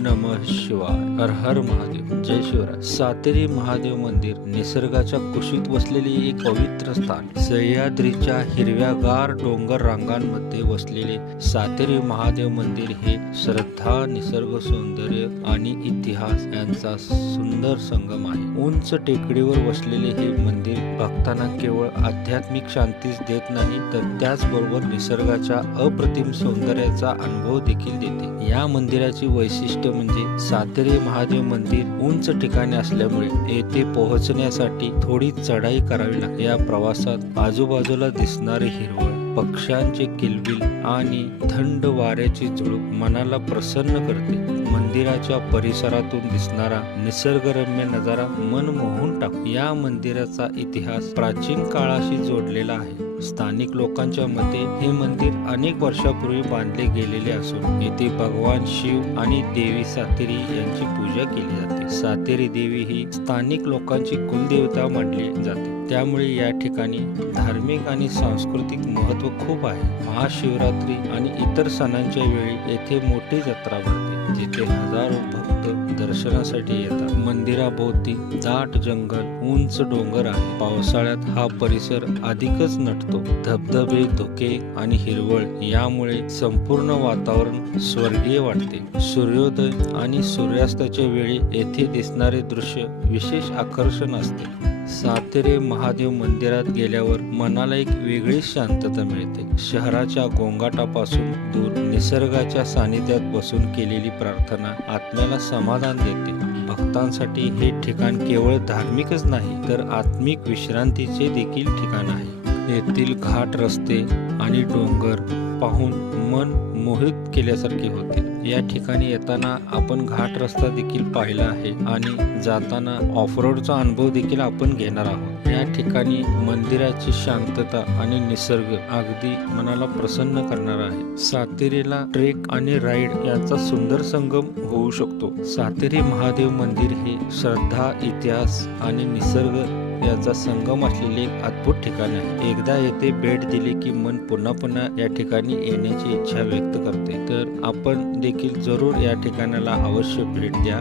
नमः शिवाय. हर हर महादेव. जय शिवराय. सातेरी महादेव मंदिर निसर्गाच्या कुशीत वसलेले एक पवित्र स्थान. सह्याद्रीच्या हिरव्यागार डोंगर रांगांमध्ये वसलेले सातेरी महादेव मंदिर हे श्रद्धा, निसर्ग सौंदर्य आणि इतिहास यांचा सुंदर संगम आहे. उंच टेकडीवर वसलेले हे मंदिर भक्तांना केवळ आध्यात्मिक शांतीच देत नाही, तर त्याचबरोबर निसर्गाच्या अप्रतिम सौंदर्याचा अनुभव देखील देते. या मंदिराची वैशिष्ट्य म्हणजे सातेरी महादेव मंदिर उंच ठिकाणी असल्यामुळे येथे पोहोचण्यासाठी थोडी चढाई करावी लागते. या प्रवासात आजूबाजूला दिसणारे हिरवळ, पक्ष्यांचे किलबिल आणि थंड वाऱ्याची झुळूक मनाला प्रसन्न करते. मंदिराच्या परिसरातून दिसणारा निसर्गरम्य नजारा मन मोहून टाकतो. या मंदिराचा इतिहास प्राचीन काळाशी जोडलेला आहे. स्थानिक लोकांच्या मते हे मंदिर अनेक वर्षापूर्वी बांधले गेलेले असून येथे भगवान शिव आणि देवी सातेरी यांची पूजा केली जाते. सातेरी देवी ही स्थानिक लोकांची कुलदेवता मानली जाते, त्यामुळे या ठिकाणी धार्मिक आणि सांस्कृतिक महत्त्व खूप आहे. महाशिवरात्री आणि इतर सणांच्या वेळी येथे मोठी जत्रा भरते, जिथे हजारो भक्त दर्शनासाठी येतात. मंदिराभोवती दाट जंगल, उंच डोंगर आहे. पावसाळ्यात हा परिसर अधिकच नटतो. धबधबे, धुके आणि हिरवळ यामुळे संपूर्ण वातावरण स्वर्गीय वाटते. सूर्योदय आणि सूर्यास्ताच्या वेळी येथे दिसणारे दृश्य विशेष आकर्षण असते. सातेरी महादेव मंदिरात गेल्यावर मनाला एक वेगळी शांतता मिळते. शहराच्या गोंगाटापासून दूर निसर्गाच्या सानिध्यात बसून केलेली प्रार्थना आत्म्याला समाधान देते. भक्तांसाठी हे ठिकाण केवळ धार्मिकच नाही, तर आत्मिक विश्रांतीचे देखील ठिकाण आहे. येथील घाट रस्ते आणि डोंगर पाहून मन मोहित केल्यासारखे होते. या ठिकाणी येताना आपण घाट रस्ता देखील पाहिला आहे आणि जाताना ऑफरोडचा अनुभव देखील आपण घेणार आहोत. या ठिकाणी मंदिराची शांतता आणि निसर्ग अगदी मनाला प्रसन्न करणार आहे. सातेरीला ट्रेक आणि राईड यांचा सुंदर संगम होऊ शकतो. सातेरी महादेव मंदिर हे श्रद्धा, इतिहास आणि निसर्ग याचा संगम असलेले एक अद्भुत ठिकाण आहे. एकदा येथे भेट दिली की मन पुन्हा पुन्हा या ठिकाणी येण्याची इच्छा व्यक्त करते. तर आपण देखील जरूर या ठिकाणाला अवश्य भेट द्या.